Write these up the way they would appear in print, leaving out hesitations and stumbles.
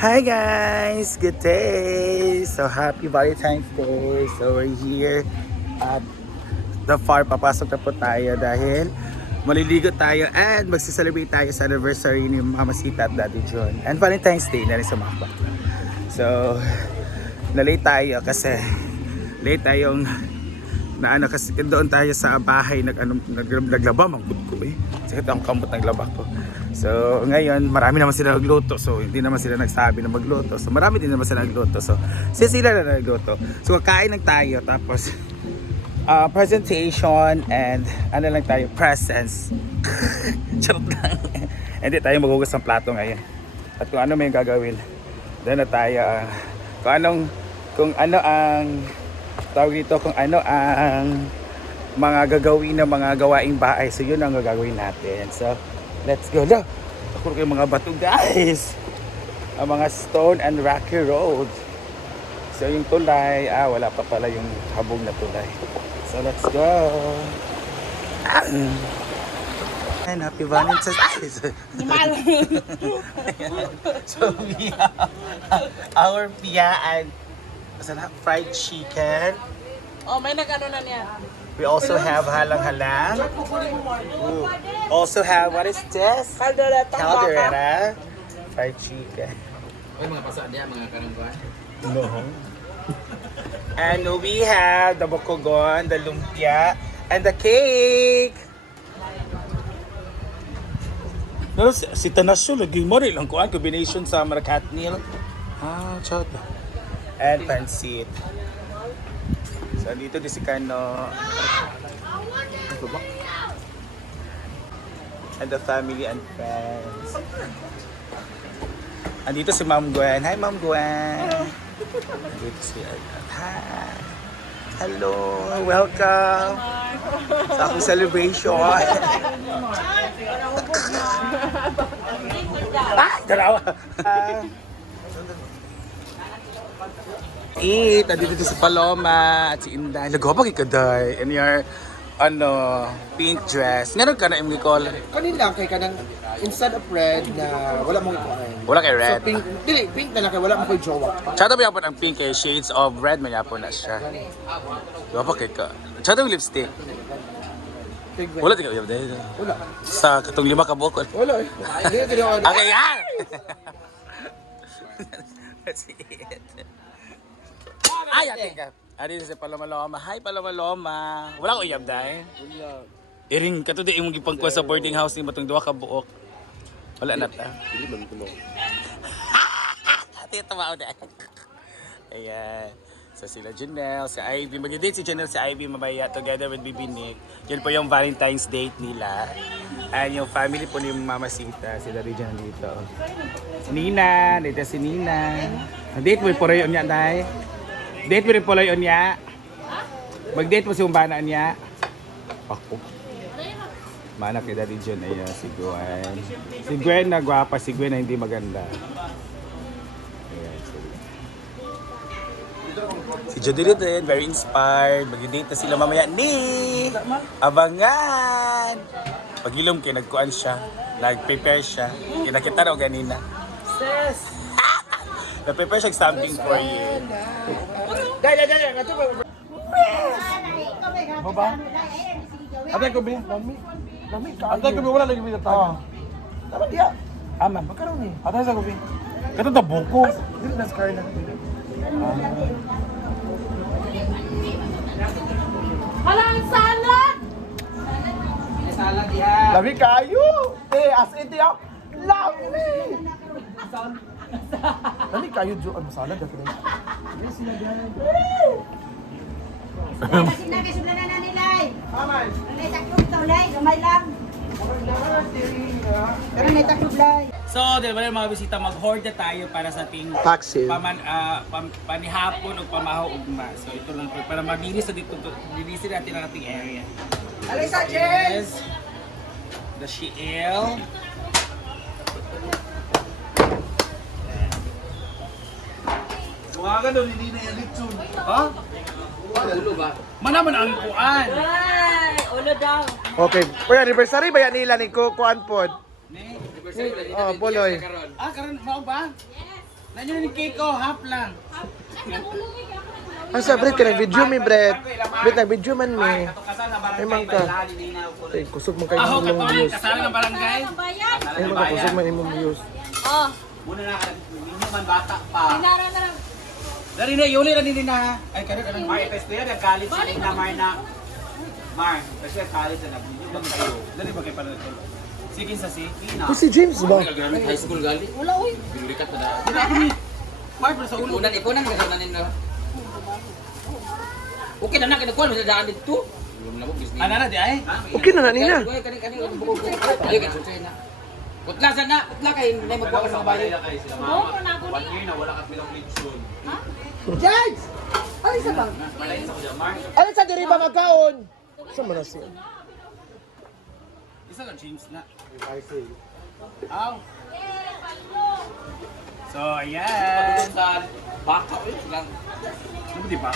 Hi guys! Good day! So happy Valentine's Day! So we're here at the farm. Papasok na po tayo dahil maliligo tayo and magsiselebrate tayo sa anniversary ni Mama Sita at Daddy John. And Valentine's Day na rin sa mga bata. So, na-late tayo kasi late tayong kasi doon tayo sa bahay naglaba manggod ko eh. Sakit ang kamot naglaba ko. So ngayon marami naman sila nagluto, so hindi naman sila nagsabi na magluto. So marami din naman sila nagluto. So sila na nagluto. So kakain lang tayo tapos presentation and ano lang tayo, presents. Charot lang. Hindi tayo maghugas ng plato ngayon. At kung ano may gagawin, doon na tayo kung ano ang tawag dito, kung ano ang mga gagawin na mga gawaing bahay. So yun ang gagawin natin. So let's go na. Ako kayo mga bato guys. Ang mga stone and rocky road. So yung tulay, wala pa pala yung habog na tulay. So let's go. And happy Valentine's Day. So we have our Pia and fried chicken. Oh, may nag-ano na niya. We also have halang-halang. Also have, what is this? Caldereta. Fried chicken. Ay, mga pasaan niya, mga karangguan. No. And we have the bokogon, the lumpia, and the cake. No, si Tanasyo, lagi mo rin lang kuhan, combination sa Maracatnil. Chot. And pansit. So dito din si Kano. And the family and friends. Andito si Ma'am Gwen. Hi Ma'am Gwen. Andito si Arnat. Hi. Hello. Welcome. Sa aking celebration. Tarawa. Eat, nandito si Paloma at si Inday. Lagopag ikaday in your pink dress. Ngayon ka na Nicole? Kanin lang kay kanang instead of red na wala mong ikuan. Wala kay red. So pink, pink na lang kay wala mo koy jowa. Tsada mo yapon ang pink kay shades of red man yapon na siya. Lagopag kay ka. Tsada yung lipstick. Wala tingnan yung dahil. Wala. Sa katong 5 ka bukod. Wala eh. Hindi ko din. Okay, yan! That's it. Ay, ating ka. Ari si Paloma-Loma. Hi, Paloma-Loma. Wala ko iyab dahil. Iring ka to di imong gipangkuha sa boarding house ni matong 2 ka buok. Wala na ta. Dili man ko mo. Ate tumaw dahil. Ayan. So sila Janelle, si Ivy. Mag-date si Janelle, si Ivy mamaya together with Bibi Nick. Yun po yung Valentine's date nila. And yung family po ni Mama Sita. Sila rin dyan dito. Si Nina. Dito si Nina. Date mo po rin yun niya, Day. Date mo rin po rin yun niya. Mag-date mo si umbanaan niya. Ako. Manak ni Daddy John. Ayan, si Gwen. Si Gwen na gwapa. Si Gwen na hindi maganda. Si Jodie din, very inspired. Mag-date na sila mamaya ni Abangan! Pag-ilom kayo, nagkuhan siya. Nag-prepare siya. Kinakita raw ganina. Sis. Nag-prepare siya something for you. Dai. Ato ba? Baba. Ate ko bi. Lami ka. Ate ko bi wala lagi bi ta. Tama dia. Aman. Makaron ni. Ate sa ko bi. Kato ta buko. Dili na scar na. Halang salad! Lami kayo. As in dia. Lami. Lami kayo jo ang masala dati. Yes, sila diyan. Kasi nagkasubla na nila eh. Amay. May taklong tulay, gamay lang. Pero may taklong tulay. So, di ba yung mga bisita, mag-hoard na tayo para sa ating panihapon o pamahaugma. So, ito lang po, para mabilis na dito, linisin natin ang ating area. Alisa, Yes. The shield. Buwagan daw hindi na yung lechon. Ha? Ulo ba? Manaman ang kuan. Ay, ulo daw. Okay. Uy, anniversary ba yan nila ni Kuan Pod? Ne? Anniversary ba? Oh, Poloy. Karon mao ba? Nandiyan yung cake ko, half lang. Asa, Brett, ka nag-video mi, Brett. Brett, nag-video man mi. Ay, man ka. Ay, kusog mo kayo Ako, ng imong views. kasama ng barangay. Ay, man ka, kusog mo imong views. Oh, Muna na, hindi man bata pa. dinara na lang. Dari na, yuli na din na. Ay, karon ka Mar, pesto yan, nag-college sila na Mar na. Mar, pesto yan, college na nag-video lang kayo. Dari ba kayo para ito? Sige sa si. Oh, si James ba? High school gali. Wala, uy. Binulikat na na. Mar, pero sa ulo. Ipunan, kasananin na. Okay na na, kinakuha mo sa daan dito. Ano na di ay? Okay na na, Nina. Ayo kay susoy na. Kutla sana, kutla kay may magbuka sa bayo. Buhok na ako One year na wala ka pilang leksyon. James! Ano sa bang? Malayin sa kuya Mar. Ano sa diri ba magkaon? Sa man na siya? Isa ka James na. Aw. So, ayan. Sa baka lang. Ano ba di ba?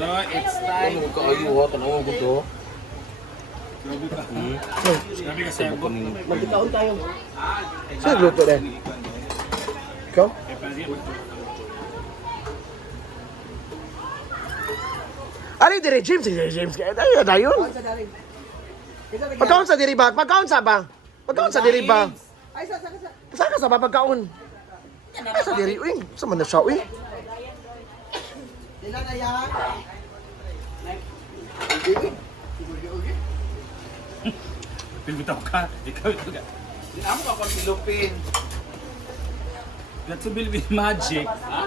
So, it's time. Ano ka ayo ha, tanaw ko to. Sabi ka sa'yo. Magkikaon tayo. Saan nagluto na? Ikaw? Ano yung diri, James? James, kaya tayo, tayo. Pagkaon sa diri ba? Pagkaon sa ba? Pagkaon sa diri ba? Saan ka sa ba pagkaon? Ay, sa diri, uy. Saan man na siya, uy? Pilbitaw ka. Ikaw ito ka. Di na mo ka pang silupin. That's a Bilbil magic. Ha?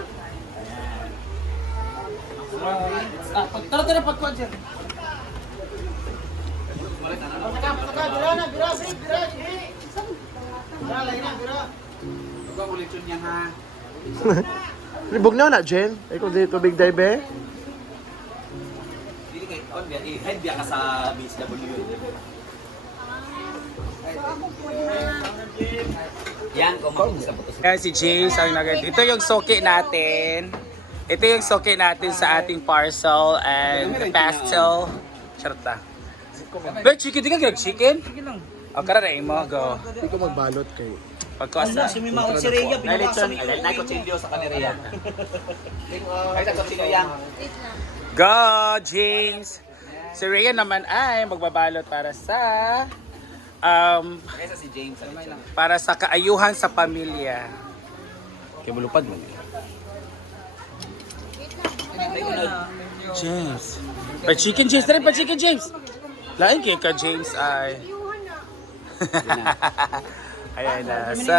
Tara, pagkuhan siya. Ikaw ulit yun yan ha. Libog na na, Jen. Ikaw dito, big dive, eh. Dili kay on biya head biya ka sa BSW. Yan ko sa putos. Kaya si James ang nag- Ito yung soke natin. Ito yung soke natin sa ating parcel and the pastel. Charta. Wait, chicken. Di ka chicken? O, kara na mo. Go. Hindi ko magbalot kayo. Pagkasa. Si Mima si Rhea pinapasa mi. Ay ko chindio sa kanila. Ay sa chindio yan. Go, James! Si Rhea naman ay magbabalot para sa Kaysa si James ano lang. para sa kaayuhan sa pamilya. Kaya malupad mo. James. Pa-chicken James, tara pa-chicken James. Lain kay ka James ay. Ayan na. Sa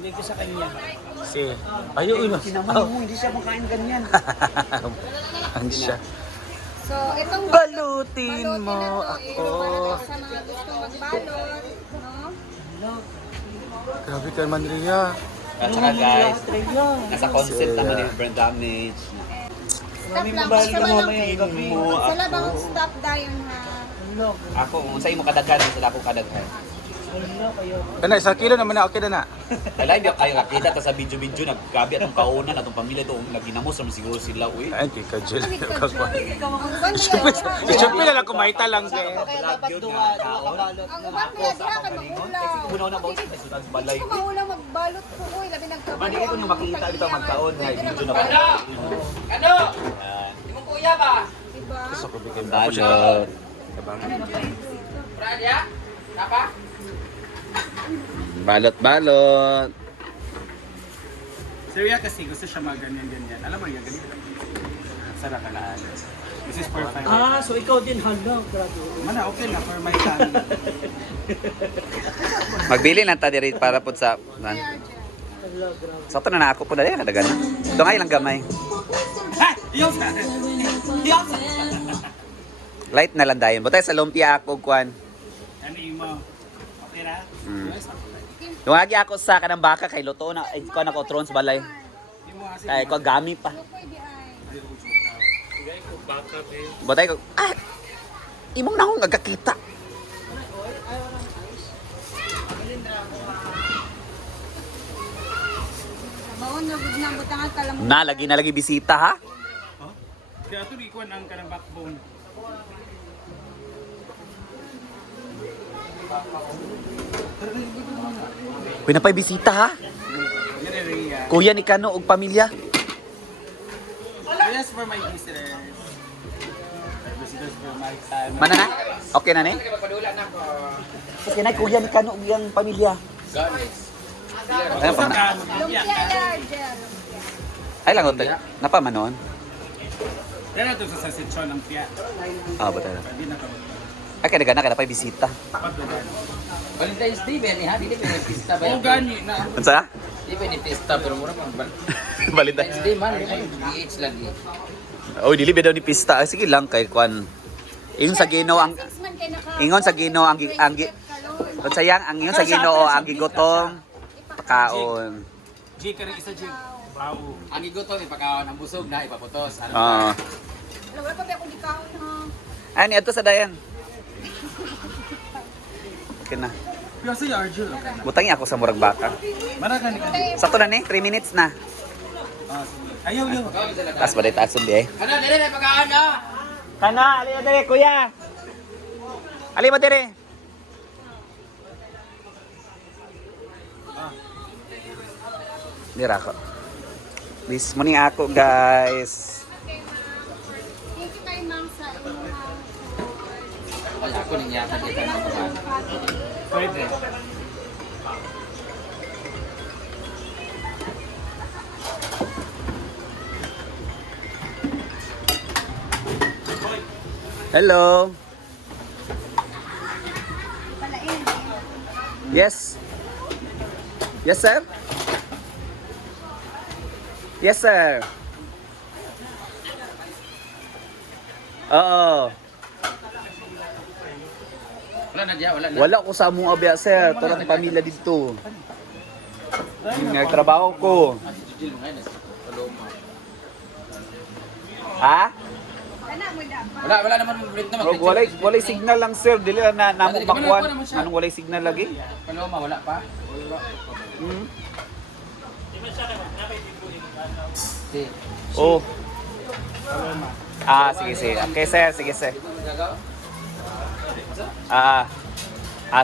Hindi ko sa kanya. si ayun. Kinamay mo, hindi siya makain ganyan. Ang siya. So, itong Balutin mo balutin ako. na to, para sa mga gusto magbalot, no? Grabe ka man, Rhea. At saka guys, nasa concept naman yung brand damage. Stop lang, sa walang sa labang stop dayon ha. Ako, unsay mo kadaghan sa ako kadaghan. Ano, sa kilo naman na, okay na na. Live yung kayo nakita ta sa video naggabi atong kaunan atong pamilya to naginamos naman siguro sila uy. Ay, kay Kajel. Ang uban niya, Si Chupi na lang kumaita lang kay. Vlog yun nga kaon. ang uban niya, diha kay magulaw. Una na ba sa sunod balay. Hindi ko maulaw magbalot ko, uy, labi nagkabalot. Mali ko nung makita dito magkaon nga video na ba. Ano? Di mo kuya ba? Diba? Balot. Pradia? Tapa? Balot. Si Rhea kasi gusto siya mag-ganyan-ganyan. Alam mo yan, ganyan. Sana ka na. This is for 5. So ikaw din, hala, grabe. Mana, okay na for my family. Magbili lang ta diri para pud sa Sakto na ako po dali kadagan. Dungay lang gamay. Ha! Yung Light na lang dayon. Butay sa lumpia ako kwan. Ano yung mo? Okay na? Dungagi ako sa kanang baka kay luto na ay ko na ko tron sa balay. Yung mo kasi. Kay ko gami pa. Pwede ay. Butay ko imong na akong nagkakita. Baon na gud nang butangan kalam. Na lagi bisita ha. Kaya ito ikuan ang kanang backbone. Uy, napay bisita ha? Kuya ni Kano og pamilya. Yes, for my visitors. Visitors for my time. Mana na? Okay na ni? Okay na, kuya ni Kano og iyang pamilya. Ayun pa na. Lumpia larger. Ay lang hotel. Napa man noon? Yan na ito sa sitson ng piya. Ah, bata na. Hindi na ito. Ay kaya na napay bisita. Valentine's Day, Ben, ha? Hindi pa pista ba? Oo, gani na. Unsa? Hindi pa pista, pero mura pang Balita. Valentine's Day man. Ay, DH lagi. Oh, dili ba daw ni pista? Ah, sige lang kay kwan. Ingon sa Ginoo ang 6 man kayo naka- ingon sa Ginoo ang Kalon. Kung sayang ang ingon sa Ginoo ang gigotong pakaon. G ka rin isa, G. Wow. Ang igutom, ipakaon ang busog na, ipaputos. Ano Ah. Wala pa ba akong dikahon ha? Ani ato sa dayan. Okay na. Pero sa Arjun, okay. Butangi ako sa murag baka. Maraga ni ka. Sakto na ni, 3 minutes na. Ayaw, ayaw. Tas balik taas sundi eh. Ano, dire, pagkaan na! Kana, ali mo dire, kuya. Ali mo dire. Dira ako. This morning ako, guys. Thank you kay Ma'am sa inyong Wala ko nang yata kita ng kapan. Pwede. Hello. palain. Yes. Yes, sir. Yes, sir. Oo. Wala na diya, wala na. Wala ko sa among abya, sir. Tulang pamilya dito. Nagtrabaho ko. Jujil, mga yun. Paloma. Ha? Kana mo dapat. Wala naman ulit naman. Bro, walay signal lang, sir. Dili na namong bakwan. Anong walay signal lagi? Paloma, wala pa. Hmm? Si. Oh. Ah, sige, sige. Okay, sir. Sige, sir.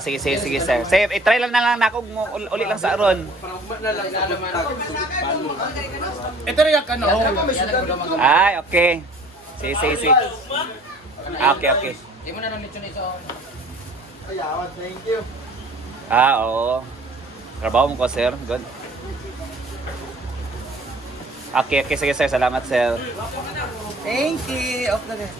Sige, sige, sige, sir. Sir, i-try lang na lang na ako uli lang sa aron. Ito rin yung ano. Ay, okay. Sige, sige, sige. Okay, okay. Di mo na nang lechon ito. Oo. Trabaho mo ko, sir. Good. Okay, okay. Sige, sir. Salamat, sir. Thank you. Off na rin.